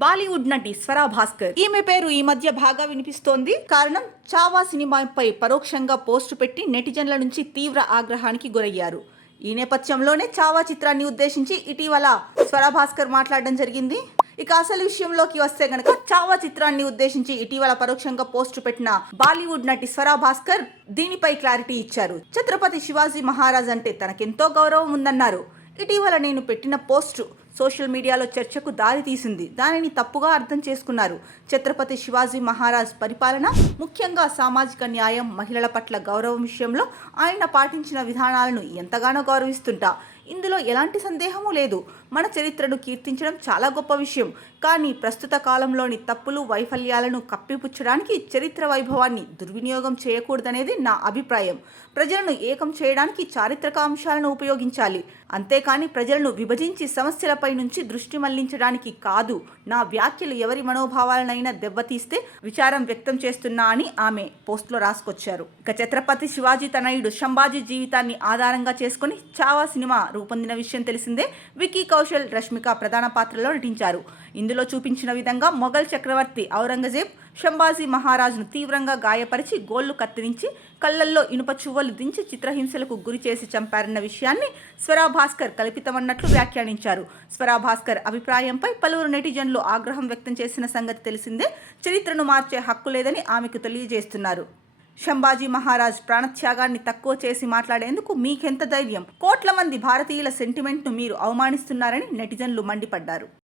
బాలీవుడ్ నటి స్వరా భాస్కర్. ఈమె పేరు ఈ మధ్య బాగా వినిపిస్తోంది. కారణం చావా సినిమాపై పరోక్షంగా పోస్టు పెట్టి నెటిజన్ల నుంచి తీవ్ర ఆగ్రహానికి గురయ్యారు. ఈ నేపథ్యంలోనే చావా చిత్రాన్ని ఉద్దేశించి ఇటీవల స్వరా భాస్కర్ మాట్లాడడం జరిగింది. ఇక అసలు విషయంలోకి వస్తే గనక చావా చిత్రాన్ని ఉద్దేశించి ఇటీవల పరోక్షంగా పోస్టు పెట్టిన బాలీవుడ్ నటి స్వరా భాస్కర్ దీనిపై క్లారిటీ ఇచ్చారు. ఛత్రపతి శివాజీ మహారాజ్ అంటే తనకెంతో గౌరవం ఉందన్నారు. ఇటీవల నేను పెట్టిన పోస్టు సోషల్ మీడియాలో చర్చకు దారి తీసింది. దానిని తప్పుగా అర్థం చేసుకున్నారు. ఛత్రపతి శివాజీ మహారాజ్ పరిపాలన, ముఖ్యంగా సామాజిక న్యాయం, మహిళల పట్ల గౌరవం విషయంలో ఆయన పాటించిన విధానాలను ఎంతగానో గౌరవిస్తుంటా. ఇందులో ఎలాంటి సందేహమూ లేదు. మన చరిత్రను కీర్తించడం చాలా గొప్ప విషయం. కానీ ప్రస్తుత కాలంలోని తప్పులు, వైఫల్యాలను కప్పిపుచ్చడానికి చరిత్ర వైభవాన్ని దుర్వినియోగం చేయకూడదనేది నా అభిప్రాయం. ప్రజలను ఏకం చేయడానికి చారిత్రక అంశాలను ఉపయోగించాలి. అంతేకాని ప్రజలను విభజించి సమస్యలపై నుంచి దృష్టి మళ్లించడానికి కాదు. నా వ్యాఖ్యలు ఎవరి మనోభావాలనైనా దెబ్బతీస్తే విచారం వ్యక్తం చేస్తున్నా అని ఆమె పోస్టులో రాసుకొచ్చారు. ఇక ఛత్రపతి శివాజీ తనయుడు శంభాజీ జీవితాన్ని ఆధారంగా చేసుకుని చావా సినిమా రూపొందిన విషయం తెలిసిందే. వికీ కౌశల్, రష్మిక ప్రధాన పాత్రలో నటించారు. ఇందులో చూపించిన విధంగా మొఘల్ చక్రవర్తి ఔరంగజేబ్ శంభాజీ మహారాజును తీవ్రంగా గాయపరిచి గోళ్లు కత్తిరించి కళ్లల్లో ఇనుప చువ్వలు దించి చిత్రహింసలకు గురి చేసి చంపారన్న విషయాన్ని స్వరా భాస్కర్ కల్పితమన్నట్లు వ్యాఖ్యానించారు. స్వరా భాస్కర్ అభిప్రాయంపై పలువురు నెటిజన్లు ఆగ్రహం వ్యక్తం చేసిన సంగతి తెలిసిందే. చరిత్రను మార్చే హక్కు లేదని ఆమెకు తెలియజేస్తున్నారు. శంభాజీ మహారాజ్ ప్రాణత్యాగాన్ని తక్కువ చేసి మాట్లాడేందుకు మీకెంత ధైర్యం? కోట్ల మంది భారతీయుల సెంటిమెంట్ను మీరు అవమానిస్తున్నారని నెటిజన్లు మండిపడ్డారు.